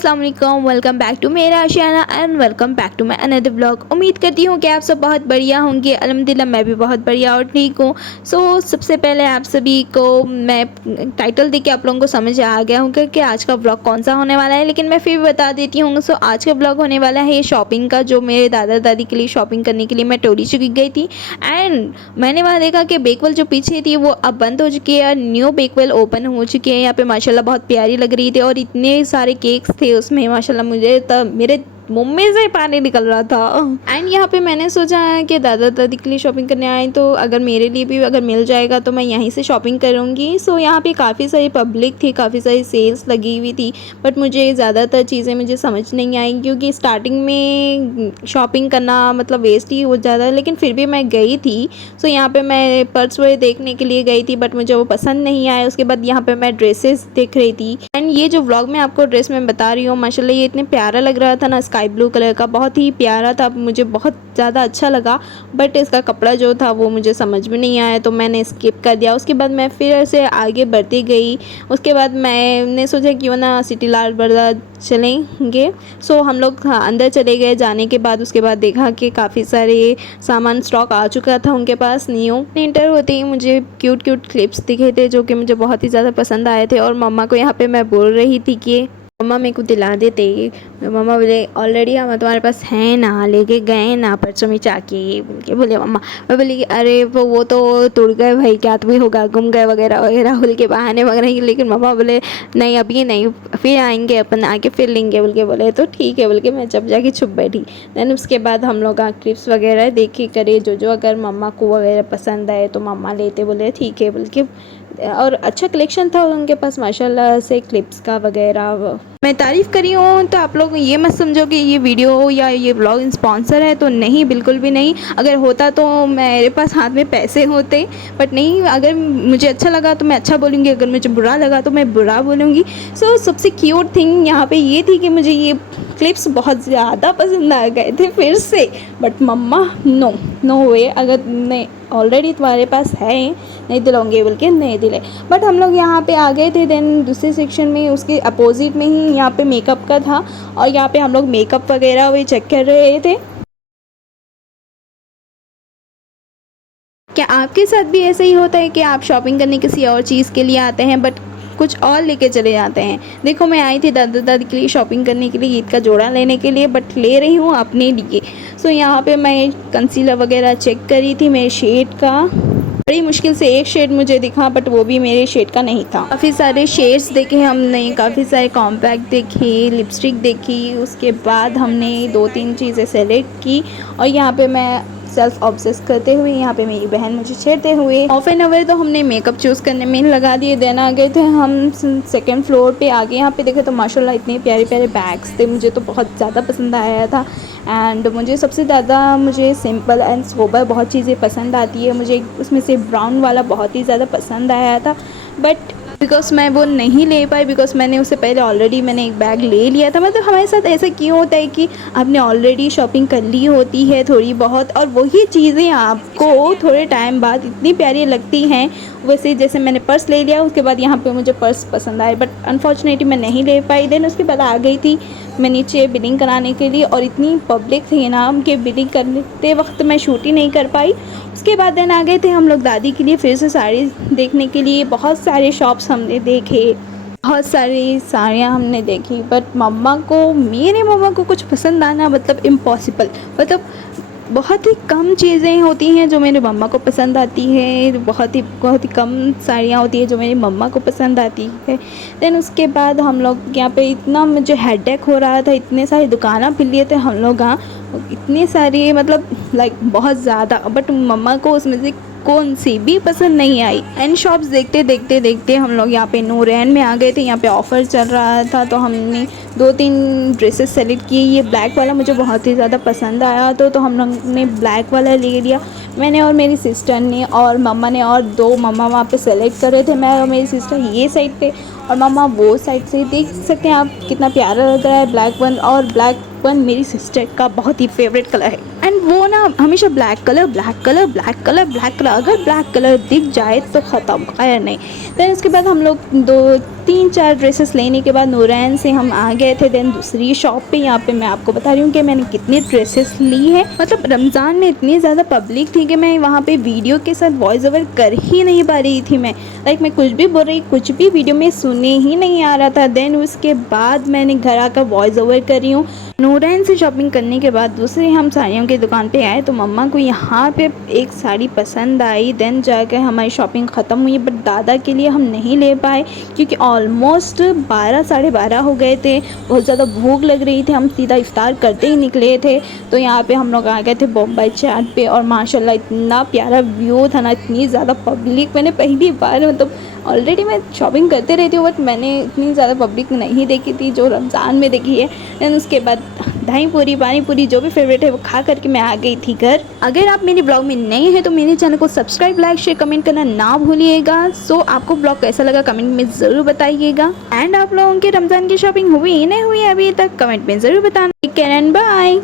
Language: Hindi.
अस्सलाम वालेकुम, वेलकम बैक टू मेरा आशियाना and welcome back to my another blog. उम्मीद करती हूँ कि आप सब बहुत बढ़िया होंगे। अल्हम्दुलिल्लाह मैं भी बहुत बढ़िया और ठीक हूँ। सबसे पहले आप सभी को मैं टाइटल देके आप लोगों को समझ आ गया होगा कि आज का ब्लॉग कौन सा होने वाला है, लेकिन मैं फिर भी बता देती हूँ। आज का ब्लॉग होने वाला है ये शॉपिंग का, जो मेरे दादा दादी के लिए शॉपिंग करने के लिए मैं टोरी चुकी गई थी। एंड मैंने वहाँ देखा कि बेकवेल जो पीछे थी वो अब बंद हो चुकी है, न्यू बेकवेल ओपन हो चुकी है। यहाँ पे माशाल्लाह बहुत प्यारी लग रही थी और इतने सारे केक्स थे उसमें, माशाल्लाह मुझे तब मेरे मुंह में से पानी निकल रहा था। एंड यहाँ पे मैंने सोचा है कि दादा दादी के लिए शॉपिंग करने आए तो अगर मेरे लिए भी अगर मिल जाएगा तो मैं यहीं से शॉपिंग करूँगी। यहाँ पे काफ़ी सारी पब्लिक थी, काफ़ी सारी सेल्स लगी हुई थी, बट मुझे ज़्यादातर चीज़ें मुझे समझ नहीं आई क्योंकि स्टार्टिंग में शॉपिंग करना मतलब वेस्ट ही हो जाता है। लेकिन फिर भी मैं गई थी। यहाँ पे मैं पर्स वगैरह देखने के लिए गई थी, बट मुझे वो पसंद नहीं आया। उसके बाद यहाँ पे मैं ड्रेसेस देख रही थी। एंड ये जो व्लॉग में आपको ड्रेस मैं बता रही हूँ, माशाल्लाह ये इतने प्यारा लग रहा था ना, स्काई ब्लू कलर का, बहुत ही प्यारा था, मुझे बहुत ज़्यादा अच्छा लगा। बट इसका कपड़ा जो था वो मुझे समझ में नहीं आया तो मैंने स्किप कर दिया। उसके बाद मैं फिर से आगे बढ़ती गई। उसके बाद मैंने सोचा क्यों ना सिटी लाल बाज़ार चलेंगे। हम लोग अंदर चले गए। जाने के बाद उसके बाद देखा कि काफ़ी सारे सामान स्टॉक आ चुका था उनके पास न्यू। इंटर होते ही मुझे क्यूट क्यूट क्लिप्स दिखे थे जो कि मुझे बहुत ही ज़्यादा पसंद आए थे। और मम्मा को यहाँ पे मैं बोल रही थी कि मम्मा मेरे को दिला देते। मम्मा बोले ऑलरेडी हम तुम्हारे पास हैं ना, लेके गए ना परसों में चाके, बोल के बोले मम्मा। मैं बोली कि अरे वो तो टूट गए भाई, क्या तो भी होगा, गुम गए वगैरह वगैरह बोल के बहाने वगैरह। लेकिन मम्मा बोले नहीं अभी नहीं, फिर आएंगे अपन, आके फिर लेंगे बोल के बोले। तो ठीक है बोल के मैं जब जाके छुप बैठी। देन उसके बाद हम लोग क्लिप्स वगैरह देखी करे, जो अगर मम्मा को वगैरह पसंद आए तो मम्मा लेते, बोले ठीक है बोल के। और अच्छा कलेक्शन था उनके पास माशाल्लाह से क्लिप्स का वगैरह। मैं तारीफ़ करी हूँ तो आप लोग ये मत समझो कि ये वीडियो या ये व्लॉग स्पॉन्सर है, तो नहीं, बिल्कुल भी नहीं। अगर होता तो मेरे पास हाथ में पैसे होते, बट नहीं। अगर मुझे अच्छा लगा तो मैं अच्छा बोलूँगी, अगर मुझे बुरा लगा तो मैं बुरा बोलूँगी। सबसे क्यूट थिंग यहाँ पे ये थी कि मुझे ये क्लिप्स बहुत ज़्यादा पसंद आ गए थे फिर से। बट मम्मा नो वे, अगर नहीं ऑलरेडी तुम्हारे पास है नहीं दिलाऊंगे बोल के नहीं दिले। बट हम लोग यहाँ पे आ गए थे। देन दूसरे सेक्शन में उसके अपोजिट में ही यहाँ पे मेकअप का था और यहाँ पे हम लोग मेकअप वगैरह वही चेक कर रहे थे। क्या आपके साथ भी ऐसा ही होता है कि आप शॉपिंग करने किसी और चीज़ के लिए आते हैं बट कुछ और लेके चले जाते हैं? देखो मैं आई थी दादा दादी के लिए शॉपिंग करने के लिए, ईद का जोड़ा लेने के लिए, बट ले रही हूँ अपने लिए। यहाँ पे मैं कंसीलर वगैरह चेक करी थी मेरे शेड का। बड़ी मुश्किल से एक शेड मुझे दिखा, बट वो भी मेरे शेड का नहीं था। काफ़ी सारे शेड्स देखे हमने, काफ़ी सारे कॉम्पैक्ट देखे, लिपस्टिक देखी। उसके बाद हमने 2-3 चीज़ें सेलेक्ट की और यहाँ पे मैं सेल्फ ऑब्सेस करते हुए, यहाँ पे मेरी बहन मुझे छेड़ते हुए, हाफ एन आवर तो हमने मेकअप चूज़ करने में लगा दिए। देन आ गए थे हम सेकंड फ्लोर पे। आगे यहाँ पे देखे तो माशाल्लाह इतने प्यारे प्यारे बैग्स थे, मुझे तो बहुत ज़्यादा पसंद आया था। एंड मुझे सबसे ज़्यादा मुझे सिंपल एंड सोबर बहुत चीज़ें पसंद आती है। मुझे उसमें से ब्राउन वाला बहुत ही ज़्यादा पसंद आया था, बट बिकॉज मैं वो नहीं ले पाई, बिकॉज मैंने उससे पहले ऑलरेडी मैंने एक बैग ले लिया था। मतलब हमारे साथ ऐसा क्यों होता है कि आपने ऑलरेडी शॉपिंग कर ली होती है थोड़ी बहुत, और वही चीज़ें आपको थोड़े टाइम बाद इतनी प्यारी लगती हैं। वैसे जैसे मैंने पर्स ले लिया, उसके बाद यहाँ पे मुझे पर्स पसंद आए, बट अनफॉर्चुनेटली मैं नहीं ले पाई। देन उसके बाद आ गई थी मैं नीचे बिलिंग कराने के लिए, और इतनी पब्लिक थी ना कि बिलिंग करते वक्त मैं शूट ही नहीं कर पाई। उसके बाद देन आ गए थे हम लोग दादी के लिए फिर से साड़ी देखने के लिए। बहुत सारे शॉप्स हमने देखे, बहुत सारी साड़ियाँ हमने देखी, बट मेरे मम्मा को कुछ पसंद आना मतलब इम्पॉसिबल। मतलब बहुत ही कम चीज़ें होती हैं जो मेरे मम्मा को पसंद आती है, बहुत ही कम साड़ियाँ होती है जो मेरी मम्मा को पसंद आती है। देन उसके बाद हम लोग यहाँ पे इतना मुझे हेडेक हो रहा था, इतने सारी दुकानें फिर लिए थे हम लोग, इतनी सारी मतलब लाइक बहुत ज़्यादा, बट मम्मा को उसमें से कौन सी भी पसंद नहीं आई। एंड शॉप्स देखते देखते देखते हम लोग यहाँ पे नूरैन में आ गए थे। यहाँ पे ऑफ़र चल रहा था तो हमने 2-3 ड्रेसेस सेलेक्ट किए। ये ब्लैक वाला मुझे बहुत ही ज़्यादा पसंद आया तो हम लोग ने ब्लैक वाला ले लिया, मैंने और मेरी सिस्टर ने, और मम्मा ने, और 2 मम्मा वहाँ पे सेलेक्ट कर रहे थे। मैं और मेरी सिस्टर ये साइड पे और मम्मा वो साइड से। देख सकते हैं आप कितना प्यारा लग रहा है ब्लैक वन, और ब्लैक वन मेरी सिस्टर का बहुत ही फेवरेट कलर है। एंड वो ना हमेशा black colour black colour black colour black colour, अगर ब्लैक कलर दिख जाए तो ख़त्म, खैर नहीं। देन उसके बाद हम लोग 2-3-4 ड्रेसेस लेने के बाद नूरैन से हम आ गए थे देन दूसरी शॉप पे। यहाँ पे मैं आपको बता रही हूँ कि मैंने कितनी ड्रेसेस ली है। मतलब रमज़ान में इतनी ज़्यादा पब्लिक थी कि मैं वहाँ पे वीडियो के साथ वॉइस ओवर कर ही नहीं पा रही थी। मैं मैं कुछ भी बोल रही, कुछ भी वीडियो में सुनने ही नहीं आ रहा था। देन उसके बाद मैंने घर आकर वॉइस ओवर कर रही हूँ। नूरैन से शॉपिंग करने के बाद दूसरे हम साड़ियों की दुकान पे आए तो मम्मा को यहाँ पे एक साड़ी पसंद आई। देन जाकर हमारी शॉपिंग ख़त्म हुई, बट दादा के लिए हम नहीं ले पाए क्योंकि ऑलमोस्ट 12-12:30 हो गए थे। बहुत ज़्यादा भूख लग रही थी, हम सीधा इफ्तार करते ही निकले थे। तो यहाँ पे हम लोग आ गए थे बॉम्बे चाट पे और माशाल्लाह इतना प्यारा व्यू था ना, इतनी ज़्यादा पब्लिक मैंने पहली बार, मतलब ऑलरेडी मैं शॉपिंग करते रहती हूँ बट मैंने इतनी ज़्यादा पब्लिक नहीं देखी थी जो रमज़ान में देखी है। देन उसके बाद दही पूरी पानी पूरी जो भी फेवरेट है वो खा करके मैं आ गई थी घर। अगर आप मेरे ब्लॉग में नए हैं तो मेरे चैनल को सब्सक्राइब लाइक शेयर कमेंट करना ना भूलिएगा। सो आपको ब्लॉग कैसा लगा कमेंट में ज़रूर बताइएगा। एंड आप लोगों के रमज़ान की शॉपिंग हुई नहीं हुई अभी तक कमेंट में ज़रूर बताना। Take care and bye.